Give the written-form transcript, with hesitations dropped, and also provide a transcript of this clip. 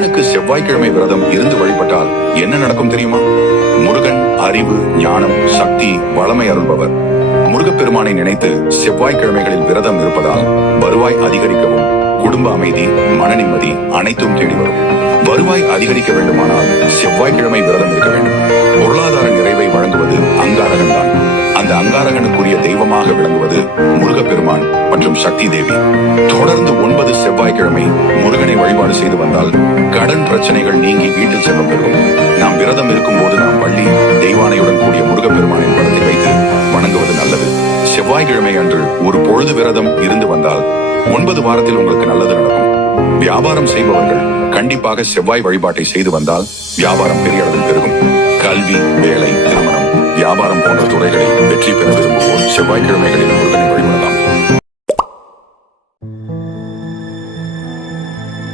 முருகனுக்கு செவ்வாய்க்கிழமை விரதம் இருந்து வழிபட்டால் என்ன நடக்கும் தெரியுமா? முருகன் அறிவு, ஞானம், சக்தி, வளமை அருள்பவர். முருகப்பெருமானை நினைத்து செவ்வாய்க்கிழமைகளில் விரதம் இருப்பதால் வருவாய் அதிகரிக்கவும் குடும்ப அமைதி, மன நிம்மதி அனைத்தும் தேடி வரும். வருவாய் அதிகரிக்க வேண்டுமானால் செவ்வாய்க்கிழமை விரதம் இருக்க வேண்டும். பொருளாதார நிறைவை வழங்குவது அங்காரகன் தான். அந்த அங்காரகனுக்குரிய தெய்வமாக விளங்குவது முருகப்பெருமான் மற்றும் சக்தி தேவி. தொடர்ந்து 9 செவ்வாய்க்கிழமை முருகனை வழிபாடு செய்து வந்தால் கடன் பிரச்சனைகள் நீங்கி வீட்டில் செல்வம் பெறும். நாம் விரதம் இருக்கும் போது நாம் பள்ளி தெய்வானையுடன் கூடிய முருகப்பெருமானின் படத்தை வைத்து வணங்குவது நல்லது. செவ்வாய்க்கிழமை அன்று ஒரு பொழுது விரதம் இருந்து வந்தால் 9 வாரத்தில் உங்களுக்கு நல்லது நடக்கும். வியாபாரம் செய்பவர்கள் கண்டிப்பாக செவ்வாய் வழிபாட்டை செய்து வந்தால் வியாபாரம் பெரிய அளவில் பெருகும். கல்வி, வேலை, திருமணம், வியாபாரம் போன்ற துறைகளில் வெற்றி பெற விரும்புவோர் செவ்வாய்க்கிழமைகளில் முருகனை